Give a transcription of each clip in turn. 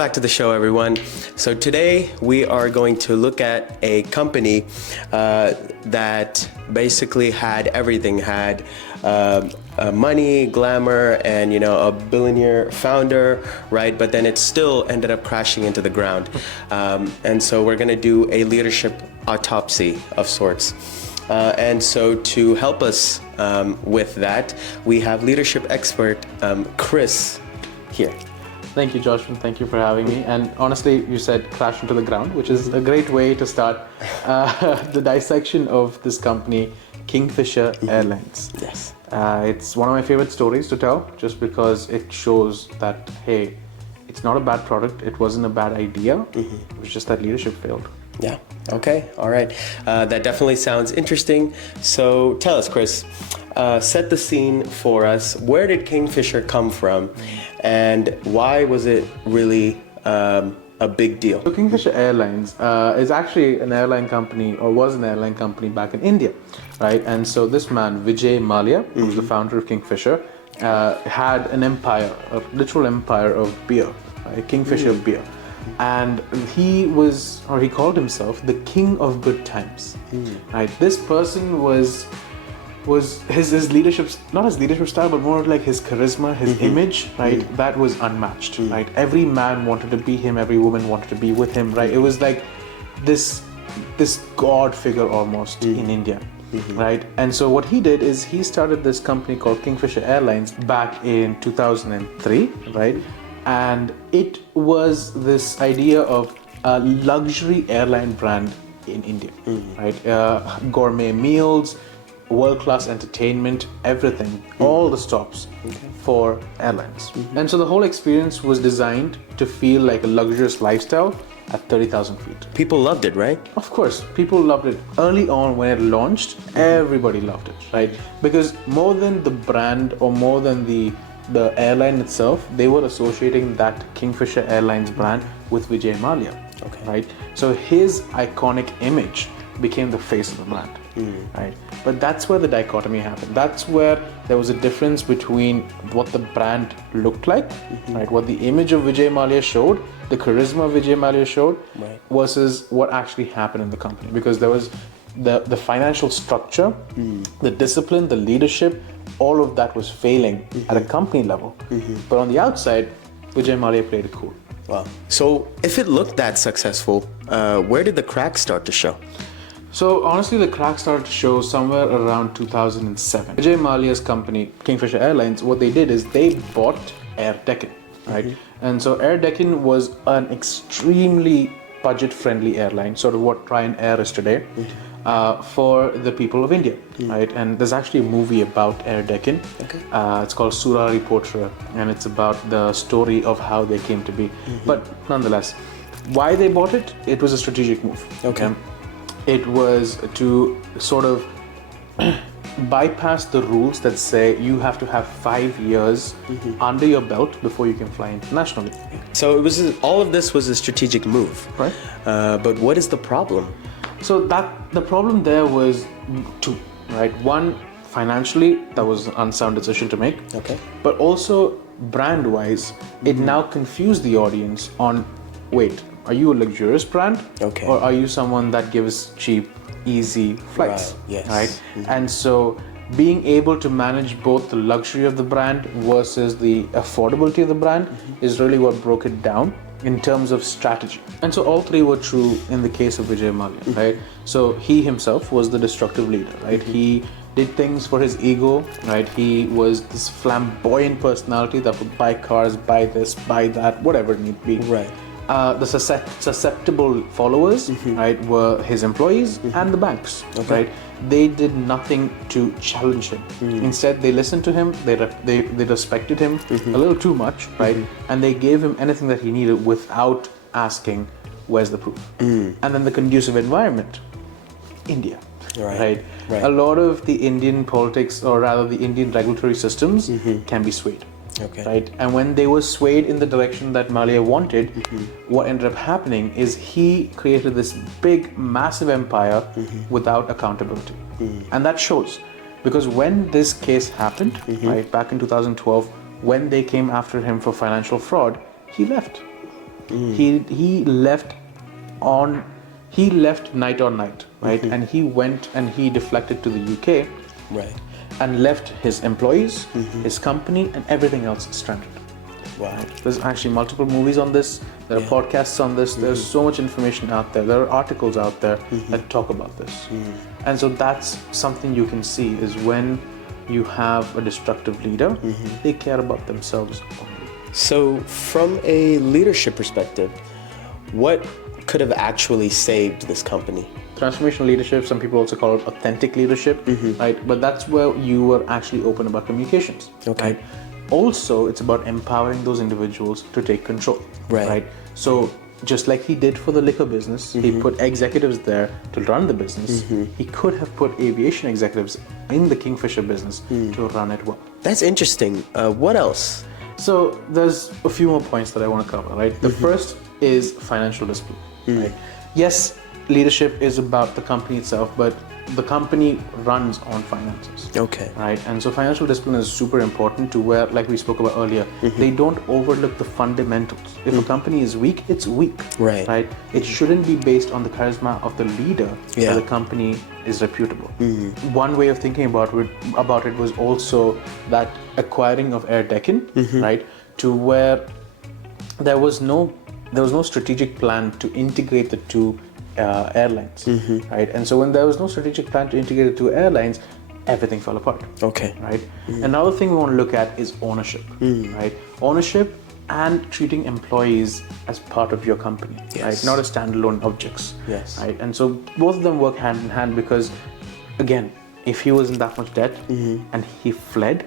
back to the show, everyone. So today we are going to look at a company that basically had everything, had money, glamour, and a billionaire founder, right? But then it still ended up crashing into the ground. And so we're going to do a leadership autopsy of sorts. And so to help us with that, we have leadership expert Chris here. Thank you, Joshwin. Thank you for having me. And honestly, you said crash into the ground, which is a great way to start the dissection of this company, Kingfisher Airlines. Yes. It's one of my favorite stories to tell, just because it shows that, hey, it's not a bad product. It wasn't a bad idea. It was just that leadership failed. Yeah. Okay. All right. That definitely sounds interesting. So tell us, Chris, set the scene for us. Where did Kingfisher come from, and why was it really a big deal? So Kingfisher Airlines is actually an airline company, or was an airline company back in India, right? And so this man, Vijay Mallya, who's the founder of Kingfisher, had an empire, a literal empire of beer, right? Kingfisher beer. And he called himself the king of good times, right? This person was his leadership, not his leadership style, but more like his charisma, his image, right? That was unmatched, right? Every man wanted to be him, every woman wanted to be with him, right? It was like this god figure almost in India, right? And so what he did is he started this company called Kingfisher Airlines back in 2003, right? And it was this idea of a luxury airline brand in India, right? Gourmet meals, world-class entertainment, everything, all the stops for airlines. And so the whole experience was designed to feel like a luxurious lifestyle at 30,000 feet. People loved it, right? Of course, people loved it. Early on when it launched, everybody loved it, right? Because more than the brand or more than the airline itself, they were associating that Kingfisher Airlines brand with Vijay Mallya, right? So his iconic image became the face of the brand, right? But that's where the dichotomy happened. That's where there was a difference between what the brand looked like, right? What the image of Vijay Mallya showed, the charisma of Vijay Mallya showed, versus what actually happened in the company. Because there was the financial structure, the discipline, the leadership, all of that was failing at a company level. But on the outside, Vijay Mallya played it cool. Wow. So if it looked that successful, where did the cracks start to show? So honestly, the cracks started to show somewhere around 2007. Vijay Mallya's company, Kingfisher Airlines, what they did is they bought Air Deccan, right? And so Air Deccan was an extremely budget-friendly airline, sort of what Ryanair is today, for the people of India, right? And there's actually a movie about Air Deccan. It's called Surari Potra, and it's about the story of how they came to be. But nonetheless, why they bought it? It was a strategic move. It was to sort of bypass the rules that say you have to have 5 years under your belt before you can fly internationally. So it was all of this was a strategic move, right? But what is the problem? So the problem there was two, right? One, financially, that was an unsound decision to make. But also brand-wise, it now confused the audience on, wait, are you a luxurious brand? Or are you someone that gives cheap, easy flights? Right? And so being able to manage both the luxury of the brand versus the affordability of the brand is really what broke it down in terms of strategy. And so all three were true in the case of Vijay Mallya, right? So he himself was the destructive leader, right? He did things for his ego, right? He was this flamboyant personality that would buy cars, buy this, buy that, whatever it need be. Right. The susceptible followers, right, were his employees and the banks, right? They did nothing to challenge him. Instead, they listened to him, they respected him a little too much, right? And they gave him anything that he needed without asking, where's the proof? And then the conducive environment, India, right? A lot of the Indian politics, or rather the Indian regulatory systems, can be swayed. Right? And when they were swayed in the direction that Mallya wanted, what ended up happening is he created this big, massive empire without accountability. And that shows, because when this case happened, right, back in 2012, when they came after him for financial fraud, he left. He left night on night, right? And he went and he deflected to the UK, Right. and left his employees, his company, and everything else stranded. Wow. There's actually multiple movies on this. There are podcasts on this. There's so much information out there. There are articles out there that talk about this. And so that's something you can see is when you have a destructive leader, they care about themselves only. So, from a leadership perspective, what could have actually saved this company? Transformational leadership, some people also call it authentic leadership, right? But that's where you were actually open about communications. Okay. Right? Also, it's about empowering those individuals to take control. Right. So, just like he did for the liquor business, he put executives there to run the business. He could have put aviation executives in the Kingfisher business to run it well. That's interesting. What else? So, there's a few more points that I want to cover, right? The first is financial discipline, right? Yes, leadership is about the company itself, but the company runs on finances. Okay. Right, and so financial discipline is super important to where, like we spoke about earlier, they don't overlook the fundamentals. If a company is weak, it's weak. Right. Right. It shouldn't be based on the charisma of the leader. Yeah. That the company is reputable. One way of thinking about it was also that acquiring of Air Deccan, right, to where there was no strategic plan to integrate the two airlines, right? And so when there was no strategic plan to integrate the two airlines, everything fell apart. Okay. Right. Another thing we want to look at is ownership, right? Ownership and treating employees as part of your company, right? Not as standalone objects. Yes. Right. And so both of them work hand in hand because, again, if he was in that much debt and he fled,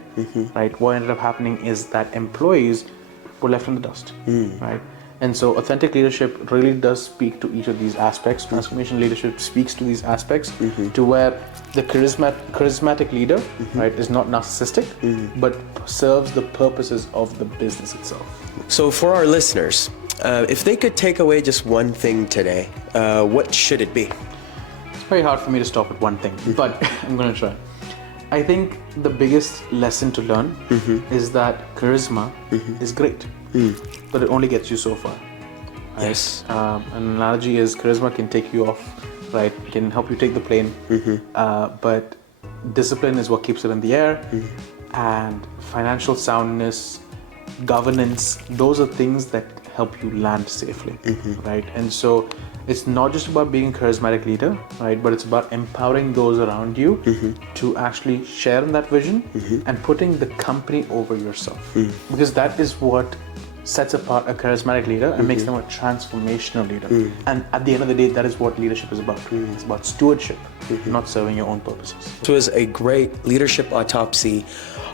right, what ended up happening is that employees were left in the dust, right? And so authentic leadership really does speak to each of these aspects. Transformation leadership speaks to these aspects to where the charismatic leader, right, is not narcissistic, but serves the purposes of the business itself. So, for our listeners, if they could take away just one thing today, what should it be? It's very hard for me to stop at one thing, but I'm going to try. I think the biggest lesson to learn is that charisma is great, but it only gets you so far. Right? Yes. An analogy is charisma can take you off, right? Can help you take the plane, but discipline is what keeps it in the air, and financial soundness, governance, those are things that help you land safely, right? And so it's not just about being a charismatic leader, right? But it's about empowering those around you to actually share in that vision and putting the company over yourself. Because that is what sets apart a charismatic leader and makes them a transformational leader. And at the end of the day, that is what leadership is about. It's about stewardship, not serving your own purposes. This was a great leadership autopsy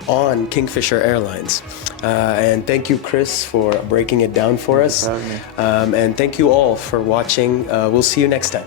on Kingfisher Airlines. And thank you, Chris, for breaking it down for us. Thank you for having me. And thank you all for watching. We'll see you next time.